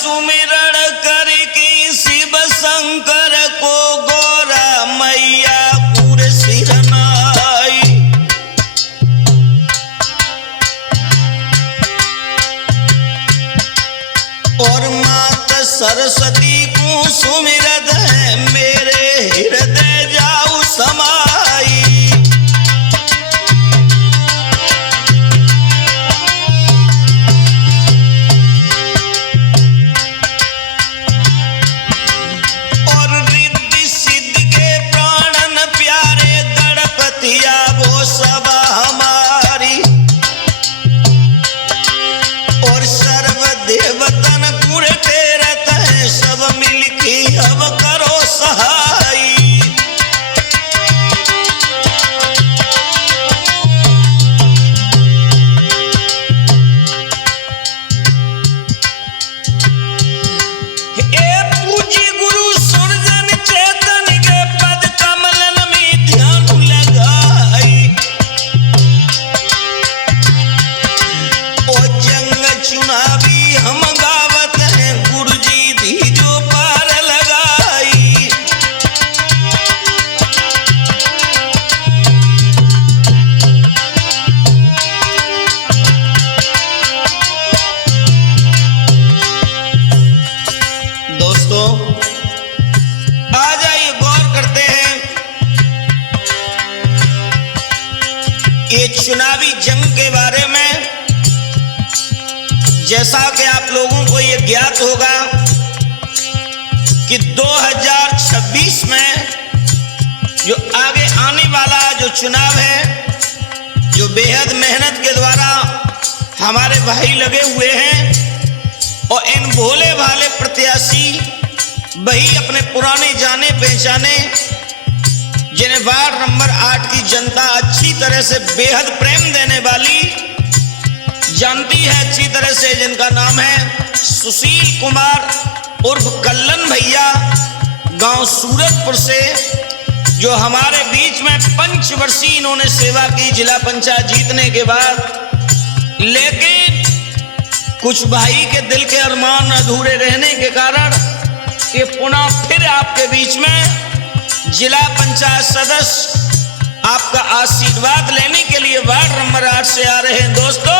सुमिरण करके शिव शंकर को गोरा मैया पूरे सिर नाई। और माता सरस्वती को सुमिरत है मेरे हृदय जाऊ समाई। वो सभा हमारी और सर्व देवतन कुर तेरत है सब मिलके अब करो सहाई। ए पूजी गुरु सुरजन चेतन के पद कमलन में ध्यान लगा। चुनावी हम गावत हैं गुरुजी धी जो पार लगाई। दोस्तों आ जाइए गौर करते हैं ये चुनावी जंग के बारे में। जैसा कि आप लोगों को यह ज्ञात होगा कि 2026 में जो आगे आने वाला जो चुनाव है, जो बेहद मेहनत के द्वारा हमारे भाई लगे हुए हैं और इन भोले भाले प्रत्याशी वही अपने पुराने जाने पहचाने जिन्हें वार्ड नंबर 8 की जनता अच्छी तरह से बेहद प्रेम देने वाली जानती है अच्छी तरह से, जिनका नाम है सुशील कुमार उर्फ कल्लन भैया, गांव सूरतपुर से, जो हमारे बीच में पंचवर्षीय इन्होंने सेवा की जिला पंचायत जीतने के बाद। लेकिन कुछ भाई के दिल के अरमान अधूरे रहने के कारण ये पुनः फिर आपके बीच में जिला पंचायत सदस्य आपका आशीर्वाद लेने के लिए वार्ड नंबर 8 से आ रहे हैं। दोस्तों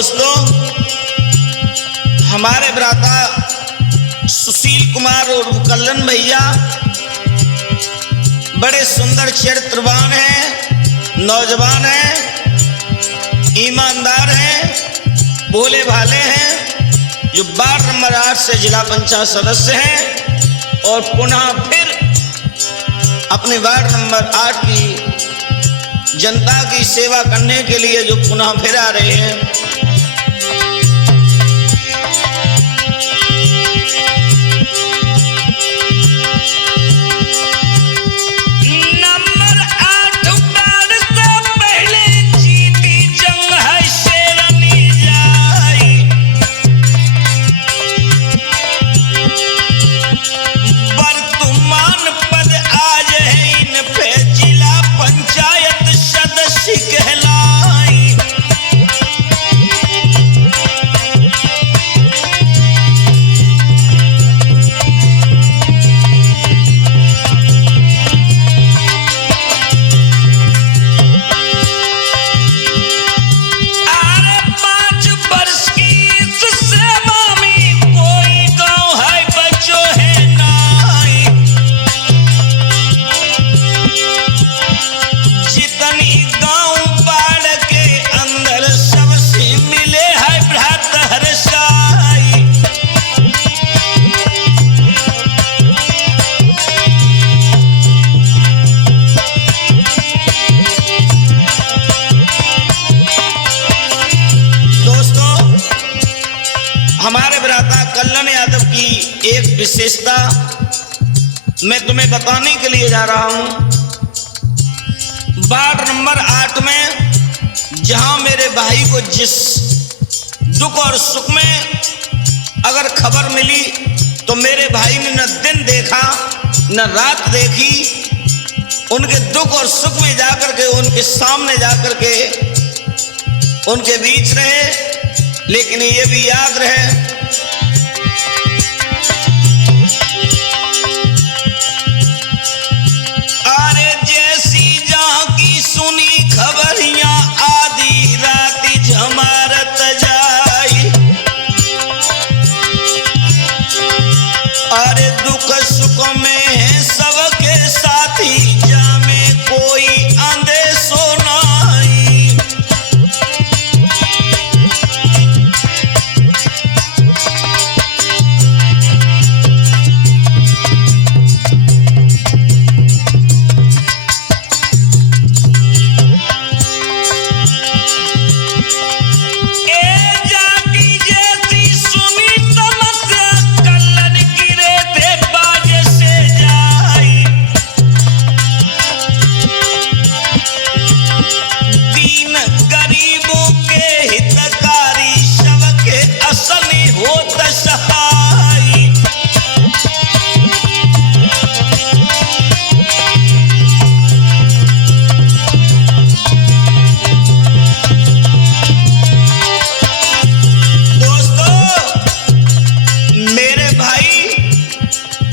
दोस्तों, हमारे भ्राता सुशील कुमार और कल्लन भैया बड़े सुंदर चरित्रवान हैं, नौजवान हैं, ईमानदार हैं, भोले भाले हैं, जो वार्ड नंबर 8 से जिला पंचायत सदस्य हैं और पुनः फिर अपने वार्ड नंबर 8 की जनता की सेवा करने के लिए जो पुनः फिर आ रहे हैं। एक विशेषता मैं तुम्हें बताने के लिए जा रहा हूं। वार्ड नंबर 8 में जहां मेरे भाई को जिस दुख और सुख में अगर खबर मिली तो मेरे भाई ने न दिन देखा न रात देखी, उनके दुख और सुख में जाकर के उनके सामने जाकर के उनके बीच रहे। लेकिन ये भी याद रहे खबरियां आधी राती झमारत जाई, अरे दुख सुख में सबके साथी जामे कोई आंधे सोनाई।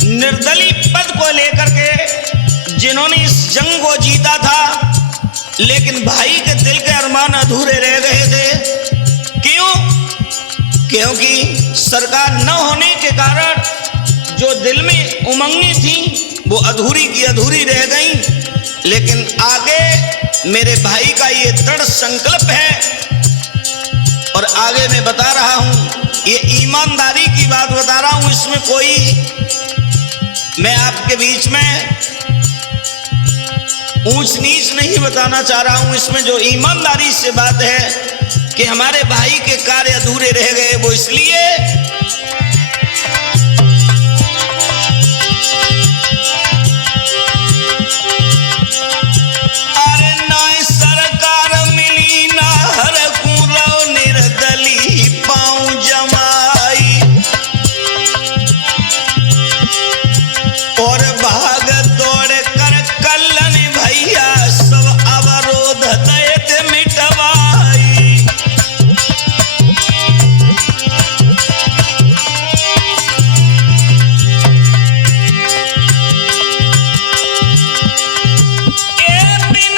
निर्दलीय पद को लेकर के जिन्होंने इस जंग को जीता था, लेकिन भाई के दिल के अरमान अधूरे रह गए थे। क्यों? क्योंकि सरकार न होने के कारण जो दिल में उमंगें थी वो अधूरी की अधूरी रह गई। लेकिन आगे मेरे भाई का ये दृढ़ संकल्प है और आगे मैं बता रहा हूं, ये ईमानदारी की बात बता रहा हूं, इसमें कोई मैं आपके बीच में ऊंच नीच नहीं बताना चाह रहा हूं। इसमें जो ईमानदारी से बात है कि हमारे भाई के कार्य अधूरे रह गए, वो इसलिए अरे ना सरकार मिली ना हर कुरो निर्दली पाऊं जमाई, और भाग दौड़ कर कल्लन भैया सब अवरोध दैत मिटवाई। ए बिन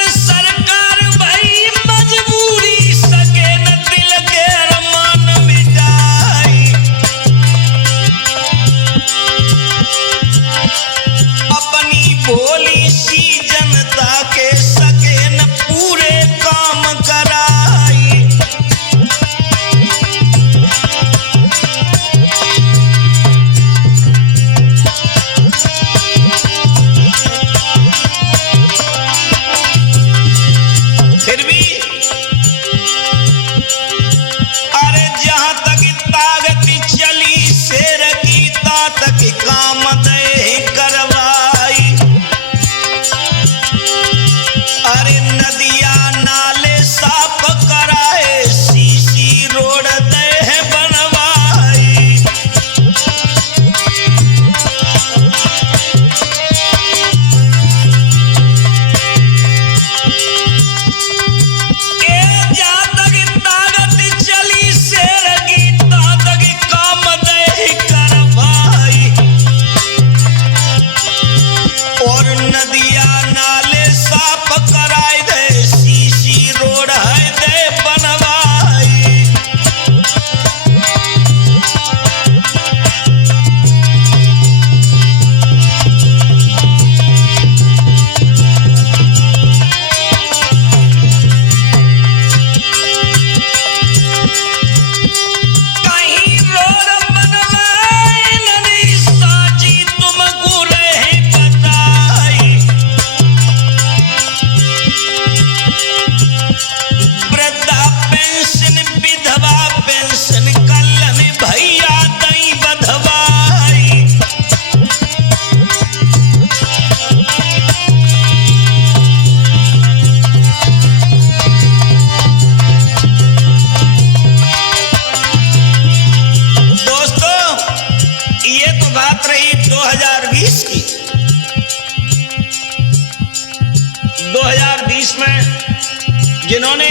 जिन्होंने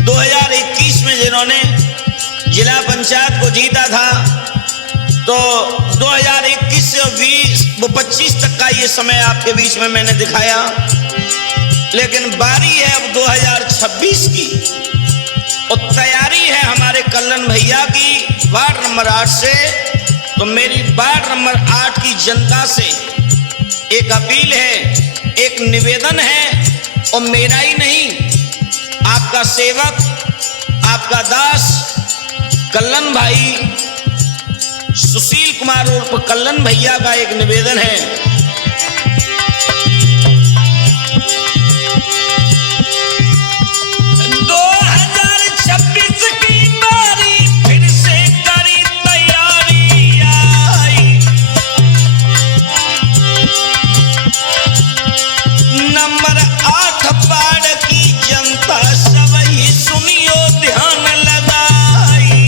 2021 में जिन्होंने जिला पंचायत को जीता था, तो 2021 से 25 तक का ये समय आपके बीच में मैंने दिखाया। लेकिन बारी है अब 2026 की, और तैयारी है हमारे कल्लन भैया की वार्ड नंबर 8 से। तो मेरी वार्ड नंबर 8 की जनता से एक अपील है, एक निवेदन है, और मेरा ही नहीं, आपका सेवक, आपका दास कल्लन भाई सुशील कुमार उर्फ कल्लन भैया का एक निवेदन है। 2026 की बारी फिर से करी तैयारी आई, नंबर 8 वार्ड की जनता सब ही सुनियो ध्यान लगाई।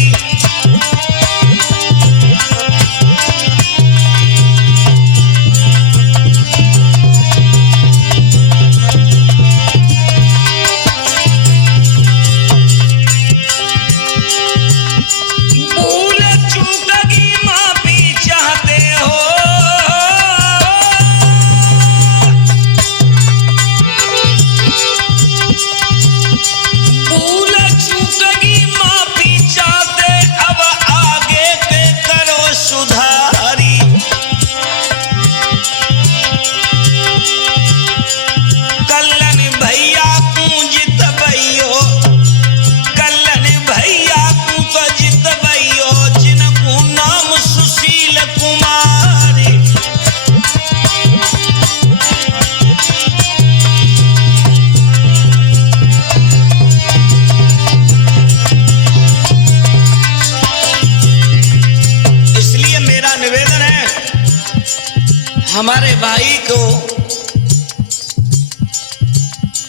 हमारे भाई को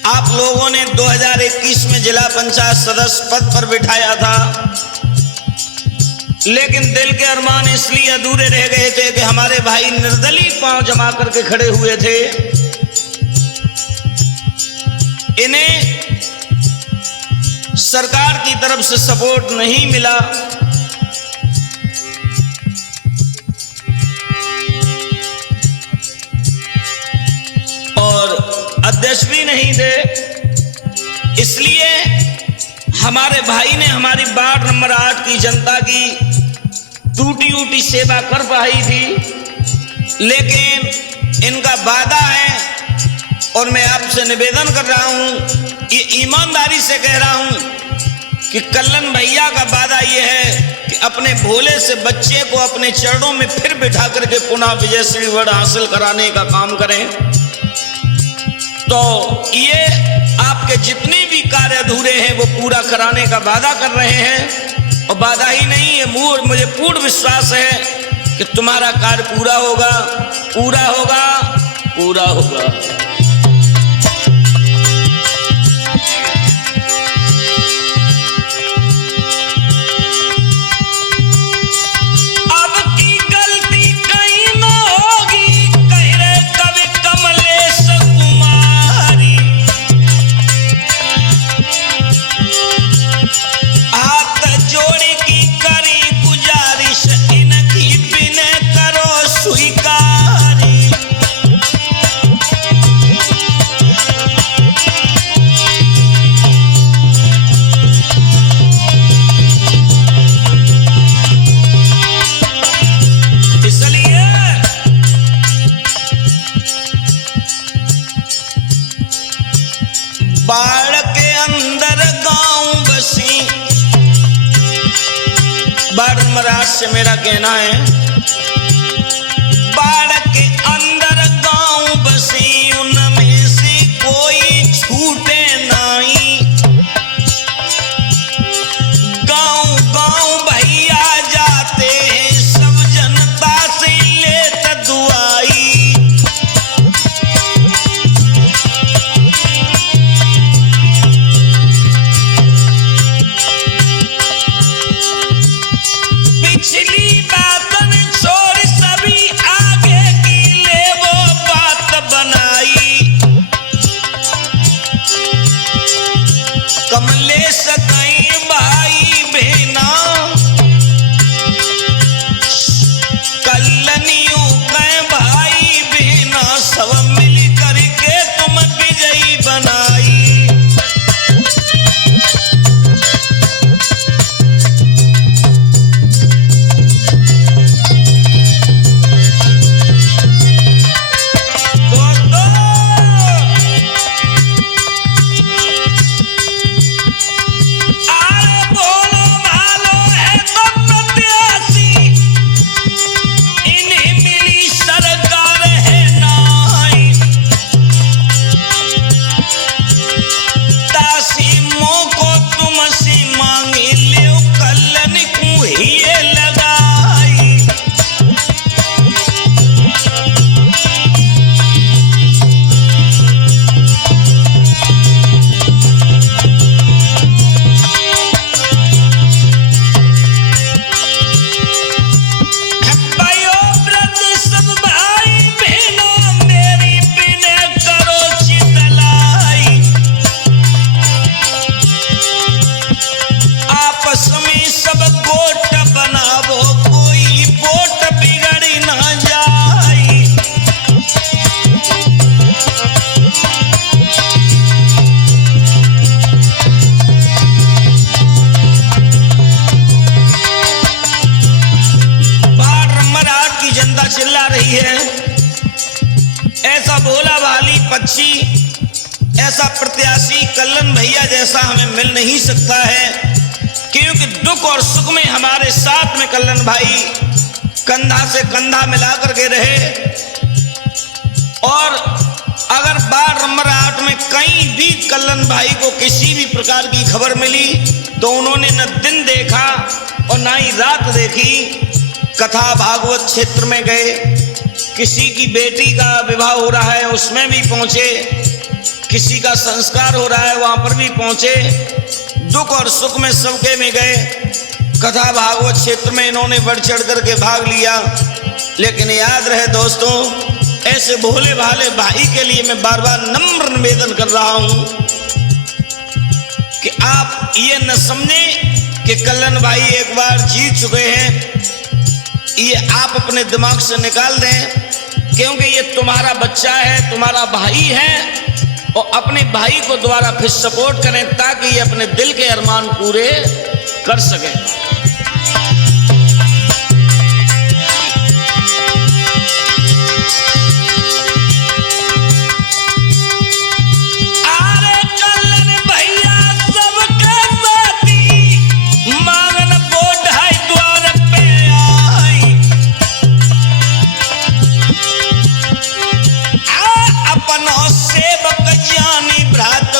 आप लोगों ने 2021 में जिला पंचायत सदस्य पद पर बिठाया था, लेकिन दिल के अरमान इसलिए अधूरे रह गए थे कि हमारे भाई निर्दलीय पांव जमा करके खड़े हुए थे। इन्हें सरकार की तरफ से सपोर्ट नहीं मिला, और अध्यक्ष भी नहीं थे। इसलिए हमारे भाई ने हमारी वार्ड नंबर 8 की जनता की टूटी ऊटी सेवा कर पाई थी, लेकिन इनका वादा है, और मैं आपसे निवेदन कर रहा हूं, ये ईमानदारी से कह रहा हूं कि कल्लन भैया का वादा ये है कि अपने भोले से बच्चे को अपने चरणों में फिर बिठा करके पुनः विजयश्री अवार्ड हासिल कराने का काम करें। तो ये आपके जितने भी कार्य अधूरे हैं वो पूरा कराने का वादा कर रहे हैं, और वादा ही नहीं है, मुझे पूर्ण विश्वास है कि तुम्हारा कार्य पूरा होगा, पूरा होगा, पूरा होगा। बाढ़ के अंदर गांव बसी, बाढ़ महाराज से मेरा कहना है, बाढ़ के अंदर गांव बसी, उनमें से कोई छूटे नहीं। गांव गांव भैया जाते हैं, सब जनता से लेते दुआई। पिछली बातन छोड़ सभी आगे की पक्षी, ऐसा प्रत्याशी कल्लन भैया जैसा हमें मिल नहीं सकता है, क्योंकि दुख और सुख में हमारे साथ में कल्लन भाई कंधा से कंधा मिलाकर के रहे। और अगर वार्ड नंबर 8 में कहीं भी कल्लन भाई को किसी भी प्रकार की खबर मिली तो उन्होंने न दिन देखा और ना ही रात देखी। कथा भागवत क्षेत्र में गए, किसी की बेटी का विवाह हो रहा है उसमें भी पहुंचे, किसी का संस्कार हो रहा है वहां पर भी पहुंचे, दुख और सुख में सबके में गए। कथा भागवत क्षेत्र में इन्होंने बढ़ चढ़ करके भाग लिया। लेकिन याद रहे दोस्तों, ऐसे भोले भाले भाई के लिए मैं बार बार नम्र निवेदन कर रहा हूं कि आप ये न समझें कि कल्लन भाई एक बार जीत चुके हैं, ये आप अपने दिमाग से निकाल दें, क्योंकि ये तुम्हारा बच्चा है, तुम्हारा भाई है, और अपने भाई को दोबारा फिर सपोर्ट करें ताकि ये अपने दिल के अरमान पूरे कर सके। सेवक जानी भ्रात